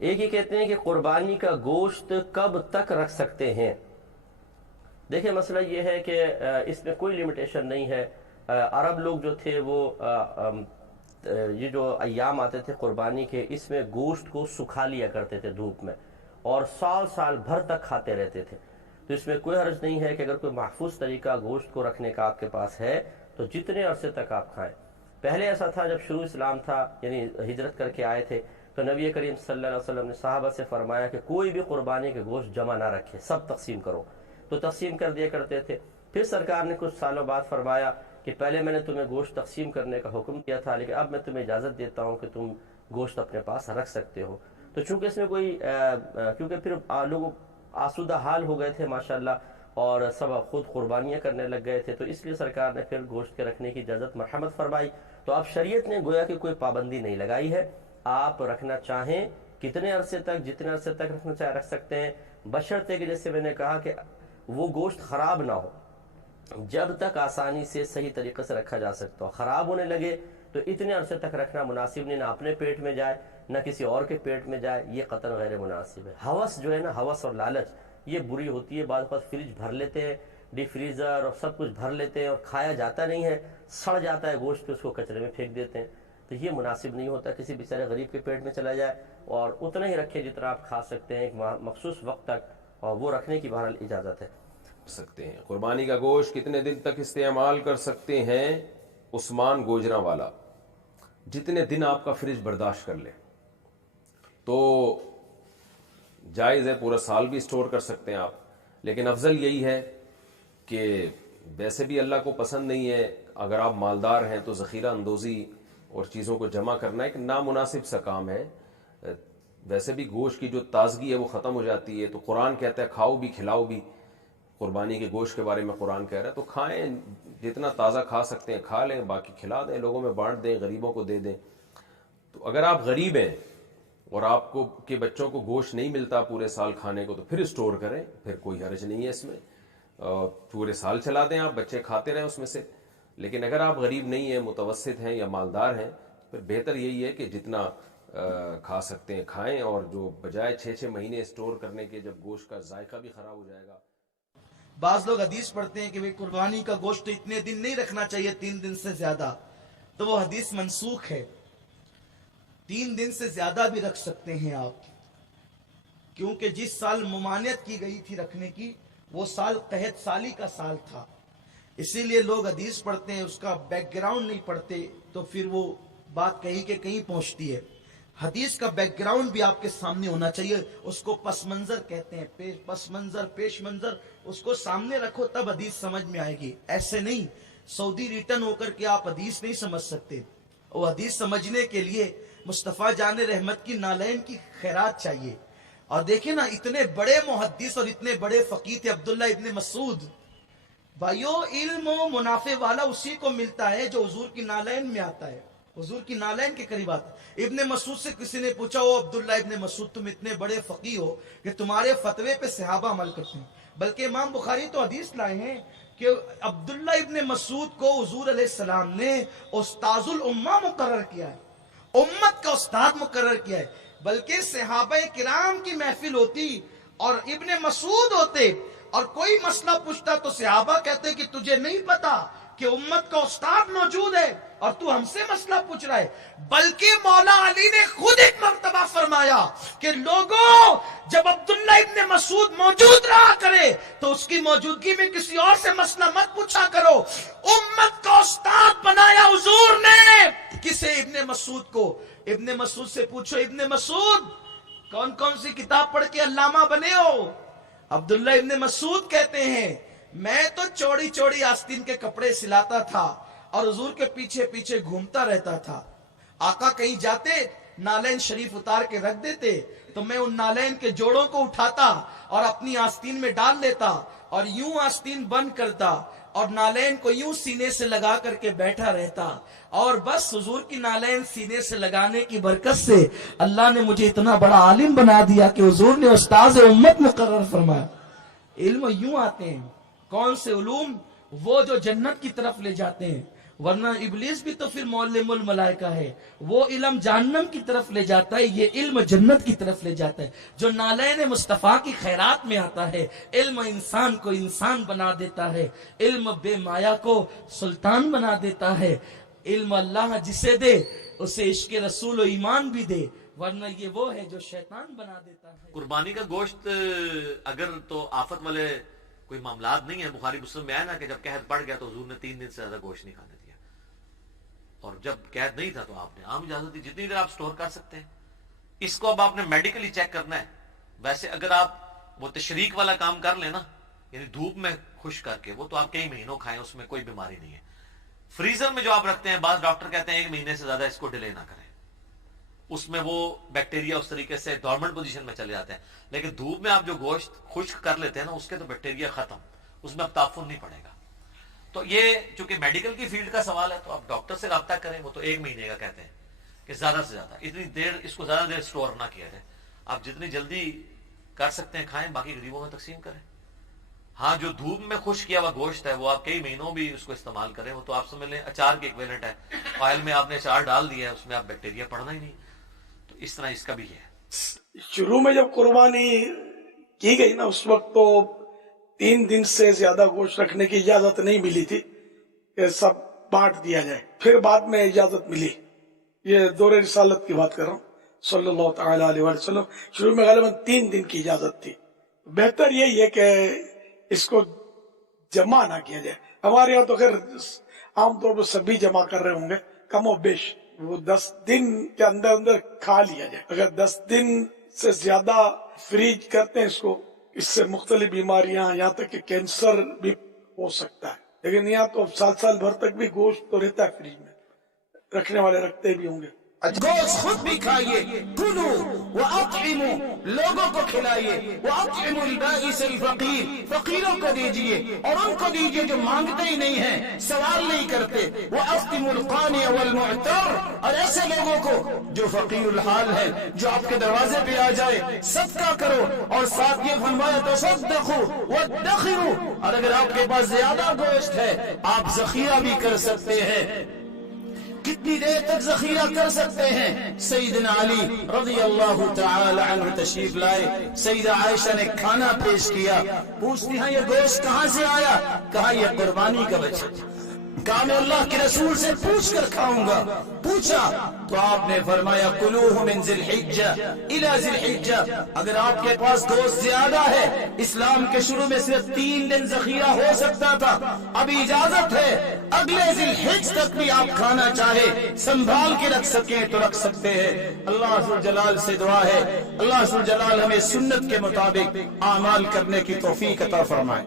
ایک یہ کہتے ہیں کہ قربانی کا گوشت کب تک رکھ سکتے ہیں؟ دیکھیں مسئلہ یہ ہے کہ اس میں کوئی لمیٹیشن نہیں ہے. عرب لوگ جو تھے وہ یہ جو ایام آتے تھے قربانی کے، اس میں گوشت کو سکھا لیا کرتے تھے دھوپ میں، اور سال سال بھر تک کھاتے رہتے تھے. تو اس میں کوئی حرج نہیں ہے کہ اگر کوئی محفوظ طریقہ گوشت کو رکھنے کا آپ کے پاس ہے تو جتنے عرصے تک آپ کھائیں. پہلے ایسا تھا جب شروع اسلام تھا، یعنی ہجرت کر کے آئے تھے، تو نبی کریم صلی اللہ علیہ وسلم نے صحابہ سے فرمایا کہ کوئی بھی قربانی کے گوشت جمع نہ رکھے، سب تقسیم کرو. تو تقسیم کر دیا کرتے تھے. پھر سرکار نے کچھ سالوں بعد فرمایا کہ پہلے میں نے تمہیں گوشت تقسیم کرنے کا حکم دیا تھا، لیکن اب میں تمہیں اجازت دیتا ہوں کہ تم گوشت اپنے پاس رکھ سکتے ہو. تو چونکہ اس میں کوئی کیونکہ پھر لوگ آسودہ حال ہو گئے تھے ماشاءاللہ، اور سب خود قربانیاں کرنے لگ گئے تھے، تو اس لیے سرکار نے پھر گوشت کے رکھنے کی اجازت مرحمت فرمائی. تو اب شریعت نے گویا کہ کوئی پابندی نہیں لگائی ہے، آپ رکھنا چاہیں کتنے عرصے تک، جتنے عرصے تک رکھنا چاہے رکھ سکتے ہیں، بشرطے کہ جیسے میں نے کہا کہ وہ گوشت خراب نہ ہو. جب تک آسانی سے صحیح طریقے سے رکھا جا سکتا ہو، خراب ہونے لگے تو اتنے عرصے تک رکھنا مناسب نہیں، نہ اپنے پیٹ میں جائے نہ کسی اور کے پیٹ میں جائے، یہ قطعاً غیر مناسب ہے. ہوس جو ہے نا، ہوس اور لالچ یہ بری ہوتی ہے. بعض اوقات فریج بھر لیتے ہیں، ڈی فریزر اور سب کچھ بھر لیتے ہیں، اور کھایا جاتا نہیں ہے، سڑ جاتا ہے گوشت، اس کو کچرے میں پھینک دیتے ہیں. تو یہ مناسب نہیں ہوتا. کسی بیچارے غریب کے پیٹ میں چلا جائے، اور اتنا ہی رکھے جتنا آپ کھا سکتے ہیں ایک مخصوص وقت تک، اور وہ رکھنے کی بہرحال اجازت ہے. سکتے ہیں. قربانی کا گوشت کتنے دن تک استعمال کر سکتے ہیں؟ عثمان گوجرا والا، جتنے دن آپ کا فریج برداشت کر لے. تو جائز ہے، پورا سال بھی اسٹور کر سکتے ہیں آپ، لیکن افضل یہی ہے کہ ویسے بھی اللہ کو پسند نہیں ہے، اگر آپ مالدار ہیں تو ذخیرہ اندوزی اور چیزوں کو جمع کرنا ایک نامناسب سا کام ہے. ویسے بھی گوشت کی جو تازگی ہے وہ ختم ہو جاتی ہے. تو قرآن کہتا ہے کھاؤ بھی کھلاؤ بھی. قربانی کے گوشت کے بارے میں قرآن کہہ رہا ہے تو کھائیں، جتنا تازہ کھا سکتے ہیں کھا لیں، باقی کھلا دیں، لوگوں میں بانٹ دیں، غریبوں کو دے دیں. تو اگر آپ غریب ہیں اور آپ کو کے بچوں کو گوشت نہیں ملتا پورے سال کھانے کو، تو پھر اسٹور کریں، پھر کوئی حرج نہیں ہے اس میں. پورے سال چلا دیں، آپ بچے کھاتے رہیں اس میں سے. لیکن اگر آپ غریب نہیں ہیں، متوسط ہیں یا مالدار ہیں، پھر بہتر یہی ہے کہ جتنا کھا سکتے ہیں کھائیں، اور جو بجائے 6 مہینے اسٹور کرنے کے جب گوشت کا ذائقہ بھی خراب ہو جائے گا. بعض لوگ حدیث پڑھتے ہیں کہ قربانی کا گوشت اتنے دن نہیں رکھنا چاہیے، 3 دن سے زیادہ. تو وہ حدیث منسوخ ہے. 3 دن سے زیادہ بھی رکھ سکتے ہیں آپ، کیونکہ جس سال ممانعت کی گئی تھی رکھنے کی، وہ سال قحط سالی کا سال تھا. اسی لیے لوگ حدیث پڑھتے ہیں، اس کا بیک گراؤنڈ نہیں پڑھتے، تو پھر وہ بات کہیں کہ کہیں پہنچتی ہے. حدیث کا بیک گراؤنڈ بھی آپ کے سامنے ہونا چاہیے. اس کو پس منظر کہتے ہیں، پس منظر، پیش منظر. اس کو سامنے رکھو تب حدیث سمجھ میں آئے گی. ایسے نہیں سعودی ریٹرن ہو کر کے آپ حدیث نہیں سمجھ سکتے. وہ حدیث سمجھنے کے لیے مصطفیٰ جان رحمت کی نالین کی خیرات چاہیے. اور دیکھیں نا، اتنے بڑے محدث اور اتنے بڑے فقیہ تھے عبداللہ ابن مسعود. بھائیو، علم و منافع والا اسی کو ملتا ہے جو حضور کی نالین میں آتا ہے، حضور کی نالین کے قریب آتا ہے. ابن مسعود سے کسی نے پوچھا، او عبداللہ ابن مسعود، تم اتنے بڑے فقیہ ہو کہ تمہارے فتوے پہ صحابہ عمل کرتے ہیں. بلکہ امام بخاری تو حدیث لائے ہیں کہ عبداللہ ابن مسعود کو حضور علیہ السلام نے استاذ الامہ مقرر کیا ہے، امت کا استاد مقرر کیا ہے. بلکہ صحابہ کرام کی محفل ہوتی اور ابن مسعود ہوتے اور کوئی مسئلہ پوچھتا تو صحابہ کہتے کہ تجھے نہیں پتا کہ امت کا استاد موجود ہے اور تو ہم سے مسئلہ پوچھ رہا ہے. بلکہ مولا علی نے خود ایک مرتبہ فرمایا کہ لوگوں، جب عبداللہ ابن مسعود موجود رہا کرے تو اس کی موجودگی میں کسی اور سے مسئلہ مت پوچھا کرو. امت کا استاد بنایا حضور نے کسے؟ ابن مسعود کو. ابن مسعود سے پوچھو، ابن مسعود کون کون سی کتاب پڑھ کے علامہ بنے ہو؟ عبداللہ ابن مسعود کہتے ہیں، میں تو چوڑی چوڑی آستین کے کپڑے سلاتا تھا اور حضور کے پیچھے پیچھے گھومتا رہتا تھا. آقا کہیں جاتے نالین شریف اتار کے رکھ دیتے تو میں ان نالین کے جوڑوں کو اٹھاتا اور اپنی آستین میں ڈال لیتا اور یوں آستین بند کرتا اور نالین کو یوں سینے سے لگا کر کے بیٹھا رہتا. اور بس حضور کی نالین سینے سے لگانے کی برکت سے اللہ نے مجھے اتنا بڑا عالم بنا دیا کہ حضور نے استاذ امت مقرر فرمایا. علم یوں آتے ہیں. کون سے علوم؟ وہ جو جنت کی طرف لے جاتے ہیں. ورنہ ابلیس بھی تو پھر معلم الملائکہ ہے. وہ علم جہنم کی طرف لے جاتا ہے، یہ علم جنت کی طرف لے جاتا ہے. جو نالین مصطفیٰ کی خیرات میں آتا ہے، علم انسان کو انسان بنا دیتا ہے، علم بے مایا کو سلطان بنا دیتا ہے. علم اللہ جسے دے اسے عشق رسول و ایمان بھی دے، ورنہ یہ وہ ہے جو شیطان بنا دیتا ہے. قربانی کا گوشت اگر تو آفت والے کوئی معاملات نہیں ہے. بخاری مسلم میں آیا نا کہ جب قحط پڑ گیا تو حضور نے 3 دن سے زیادہ گوشت نہیں کھانے دیا، اور جب قحط نہیں تھا تو آپ نے عام اجازت دی جتنی دیر آپ سٹور کر سکتے ہیں. اس کو اب آپ نے میڈیکلی چیک کرنا ہے. ویسے اگر آپ وہ تشریق والا کام کر لیں نا، یعنی دھوپ میں خشک کر کے، وہ تو آپ کئی مہینوں کھائیں، اس میں کوئی بیماری نہیں ہے. فریزر میں جو آپ رکھتے ہیں، بعض ڈاکٹر کہتے ہیں 1 مہینے سے زیادہ اس کو ڈیلے نہ کریں، اس میں وہ بیکٹیریا اس طریقے سے ڈورمنٹ پوزیشن میں چلے جاتے ہیں. لیکن دھوپ میں آپ جو گوشت خشک کر لیتے ہیں نا، اس کے تو بیکٹیریا ختم، اس میں اب تعفن نہیں پڑے گا. تو یہ چونکہ میڈیکل کی فیلڈ کا سوال ہے تو آپ ڈاکٹر سے رابطہ کریں. وہ تو 1 مہینے کا کہتے ہیں کہ زیادہ سے زیادہ اتنی دیر اس کو زیادہ دیر سٹور نہ کیا جائے. آپ جتنی جلدی کر سکتے ہیں کھائیں، باقی غریبوں میں تقسیم کریں. ہاں جو دھوپ میں خشک کیا ہوا گوشت ہے وہ آپ کئی مہینوں بھی اس کو استعمال کریں. وہ تو آپ سمجھ لیں اچار کی ایکویلنٹ ہے. آئل میں آپ نے اچار ڈال دیا ہے، اس میں آپ بیکٹیریا پڑنا ہی نہیں. تو اس طرح اس کا بھی ہے. شروع میں جب قربانی کی گئی نا، اس وقت تو 3 دن سے زیادہ گوشت رکھنے کی اجازت نہیں ملی تھی کہ سب بانٹ دیا جائے. پھر بعد میں اجازت ملی. یہ دور رسالت کی بات کر رہا ہوں صلی اللہ تعالی علیہ وسلم. شروع میں غالباً 3 دن کی اجازت تھی. بہتر یہی ہے کہ اس کو جمع نہ کیا جائے. ہمارے یہاں تو خیر عام طور پر سبھی جمع کر رہے ہوں گے کم و بیش. وہ 10 دن کے اندر اندر کھا لیا جائے. اگر 10 دن سے زیادہ فریج کرتے ہیں اس کو، اس سے مختلف بیماریاں یہاں تک کہ کینسر بھی ہو سکتا ہے. لیکن یہاں تو سال بھر تک بھی گوشت تو رہتا ہے فریج میں، رکھنے والے رکھتے بھی ہوں گے. گوشت خود بھی کھائیے، کلو واطعموا، لوگوں کو کھلائیے، واطعموا البائس الفقیر، فقیروں کو دیجیے، اور ان کو دیجیے جو مانگتے ہی نہیں ہیں، سوال نہیں کرتے. وافطموا القانع والمعتر، اور ایسے لوگوں کو جو فقیر الحال ہے، جو آپ کے دروازے پہ آ جائے، صدقہ کرو. اور ساتھ یہ فرمایا تصدقوا وادخروا، اور اگر آپ کے پاس زیادہ گوشت ہے آپ ذخیرہ بھی کر سکتے ہیں. کتنی دیر تک ذخیرہ کر سکتے ہیں؟ سیدنا علی رضی اللہ تعالی عنہ تشریف لائے، سیدہ عائشہ نے کھانا پیش کیا. پوچھتی ہیں یہ گوشت کہاں سے آیا؟ کہا یہ قربانی کا بچہ. کہا میں اللہ کے رسول سے پوچھ کر کھاؤں گا. پوچھا تو آپ نے فرمایا کلوہ من ذی الحجہ الی ذی الحجہ. اگر آپ کے پاس گوشت زیادہ ہے، اسلام کے شروع میں صرف 3 دن ذخیرہ ہو سکتا تھا، ابھی اجازت ہے اگلے ذی الحج تک بھی آپ کھانا چاہے سنبھال کے رکھ سکیں تو رکھ سکتے ہیں. اللہ ذوالجلال سے دعا ہے اللہ ذوالجلال ہمیں سنت کے مطابق اعمال کرنے کی توفیق عطا فرمائے.